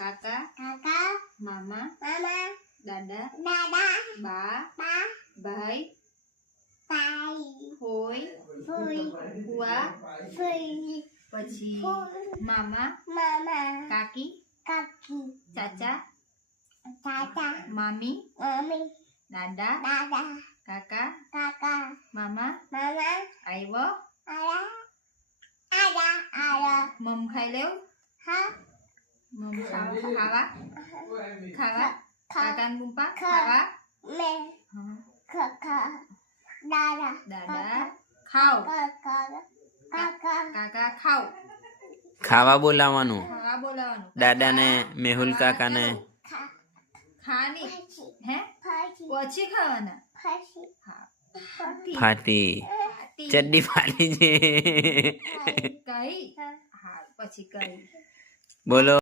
કાકા કાકા મામા મામા દાદા દાદા બા બા ભાઈ ભાઈ ફોઈ ફોઈ ફુવા ફોઈ પછી ફોઈ મામા મામા કાકી કાકી ચાચા ચાચા મામી મમ્મી દાદા દાદા કાકા કાકા મામા મામા આવ્યો આયા આયા મમ ખાઈ લેવ હા મમ ખાવા ખાવા કાકા ને બુપા ખાવા. ખાવા મે હા. કાકા દાદા દાદા ખાઓ કાકા કાકા કાકા ખાઓ ખાવા બોલાવવાનું ખાવા બોલાવાનું દાદાને મેહુલ કાકાને ખા ખાની પછી હે પછી પછી ખાવાના પછી હા ફાટી ફાટી. ચડ્ડી ફાટી છે કઈ હા પછી કઈ બોલો